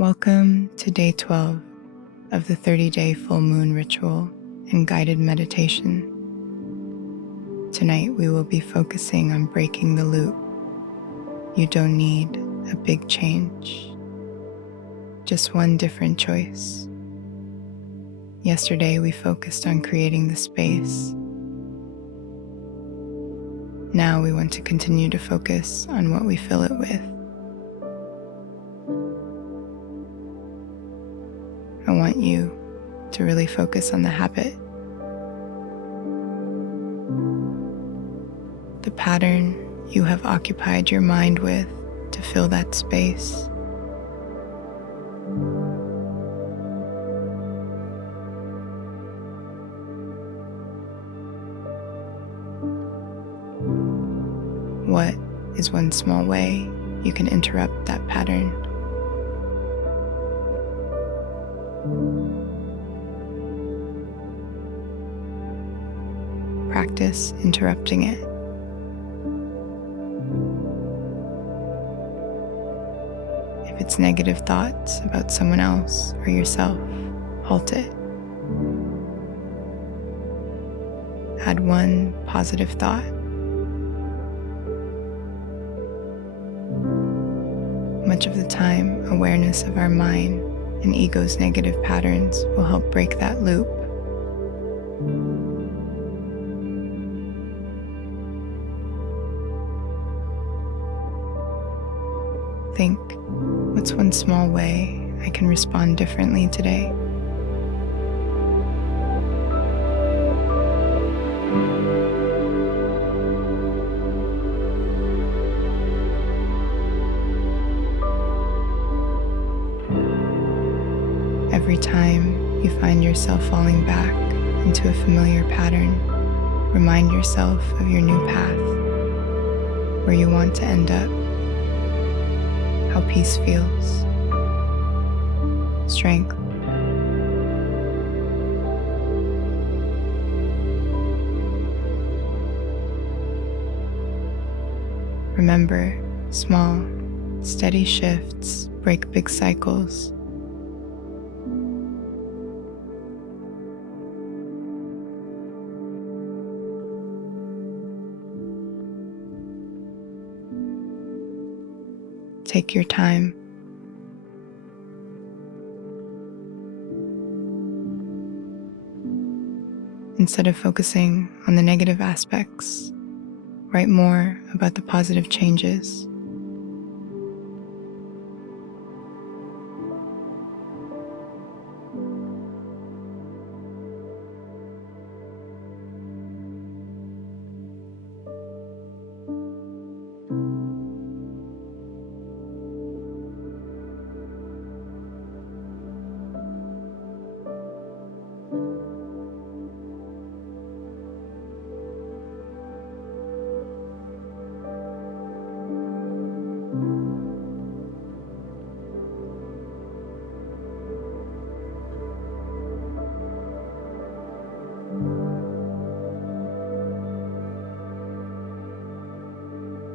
Welcome to day 12 of the 30-day full moon ritual and guided meditation. Tonight we will be focusing on breaking the loop. You don't need a big change, just one different choice. Yesterday we focused on creating the space. Now we want to continue to focus on what we fill it with. I want you to really focus on the habit, the pattern you have occupied your mind with to fill that space. What is one small way you can interrupt that pattern? Practice interrupting it. If it's negative thoughts about someone else or yourself, halt it. Add one positive thought. Much of the time, awareness of our mind and ego's negative patterns will help break that loop. Think, what's one small way I can respond differently today? Every time you find yourself falling back into a familiar pattern, remind yourself of your new path, where you want to end up, how peace feels, strength. Remember, small, steady shifts break big cycles. Take your time. Instead of focusing on the negative aspects, write more about the positive changes.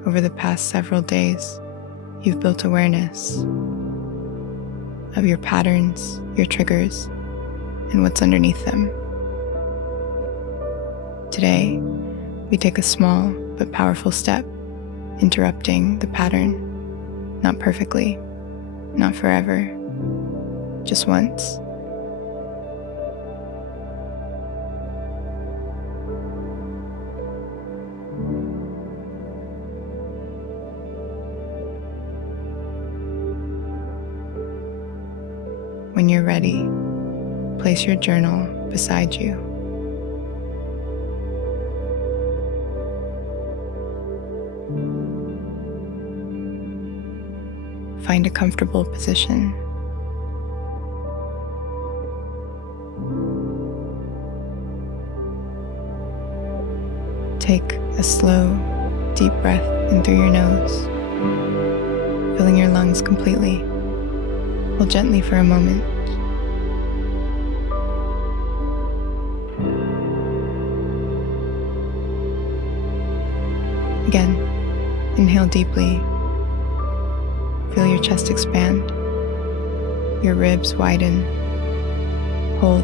Over the past several days, you've built awareness of your patterns, your triggers, and what's underneath them. Today, we take a small but powerful step, interrupting the pattern, not perfectly, not forever, just once. When you're ready, place your journal beside you. Find a comfortable position. Take a slow, deep breath in through your nose, filling your lungs completely. Hold gently for a moment. Again, inhale deeply. Feel your chest expand. Your ribs widen. Hold.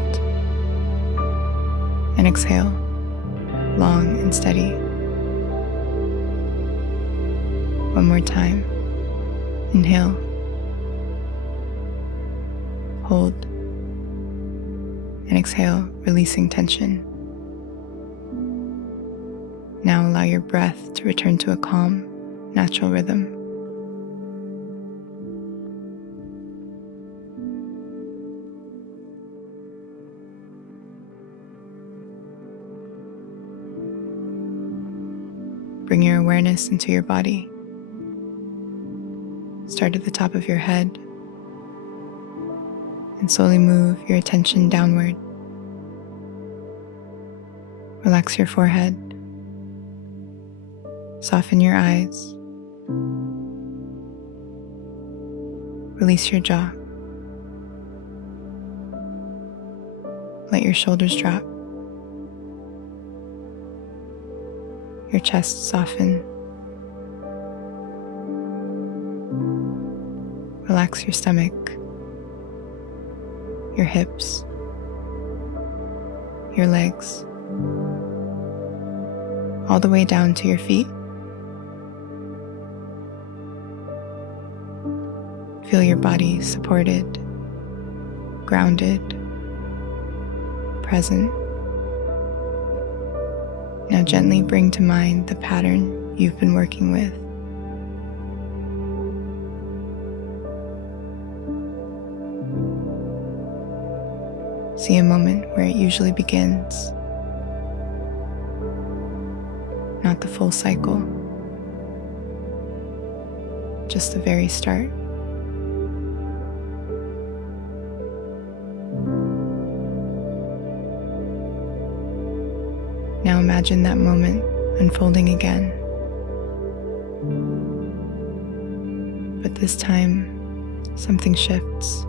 And exhale, long and steady. One more time. Inhale. Hold. And exhale, releasing tension. Now allow your breath to return to a calm, natural rhythm. Bring your awareness into your body. Start at the top of your head and slowly move your attention downward. Relax your forehead. Soften your eyes. Release your jaw. Let your shoulders drop. Your chest soften. Relax your stomach, your hips, your legs, all the way down to your feet. Feel your body supported, grounded, present. Now gently bring to mind the pattern you've been working with. See a moment where it usually begins, not the full cycle, just the very start. Now imagine that moment unfolding again, but this time something shifts.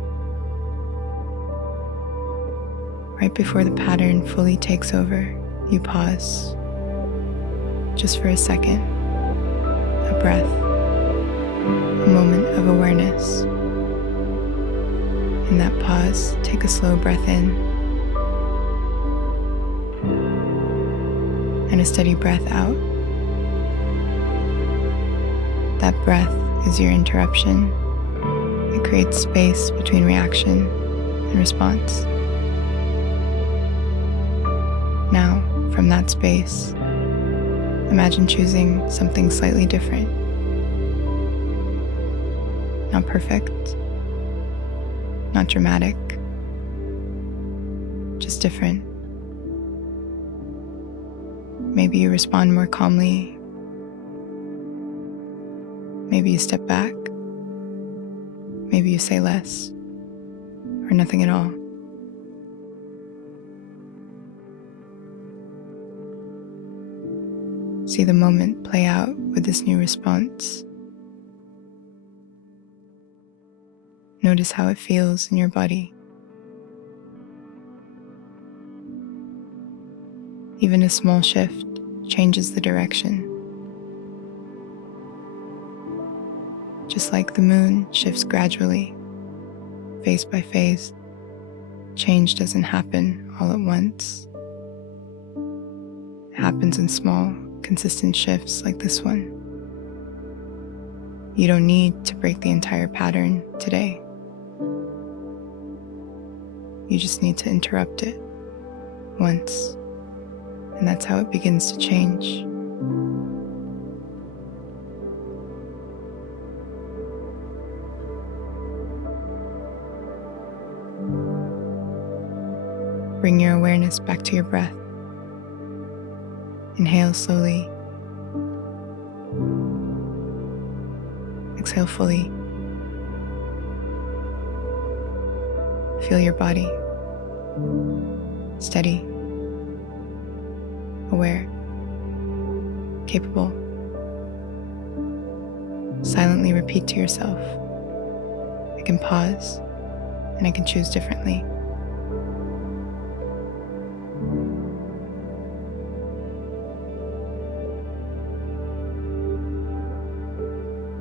Right before the pattern fully takes over, you pause, just for a second, a breath, a moment of awareness. In that pause, take a slow breath in, and a steady breath out. That breath is your interruption. It creates space between reaction and response. Now, from that space, imagine choosing something slightly different. Not perfect, not dramatic, just different. Maybe you respond more calmly. Maybe you step back. Maybe you say less, or nothing at all. See the moment play out with this new response. Notice how it feels in your body. Even a small shift changes the direction. Just like the moon shifts gradually, phase by phase, change doesn't happen all at once. It happens in small, consistent shifts like this one. You don't need to break the entire pattern today. You just need to interrupt it once, and that's how it begins to change. Bring your awareness back to your breath. Inhale slowly. Exhale fully. Feel your body. Steady. Aware. Capable. Silently repeat to yourself, I can pause and I can choose differently.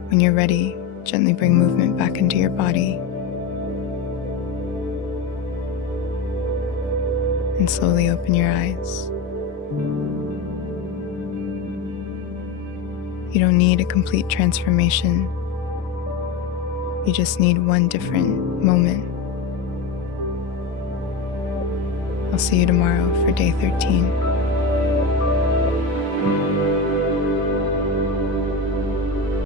When you're ready, gently bring movement back into your body. and slowly open your eyes. You don't need a complete transformation. You just need one different moment. I'll see you tomorrow for day 13.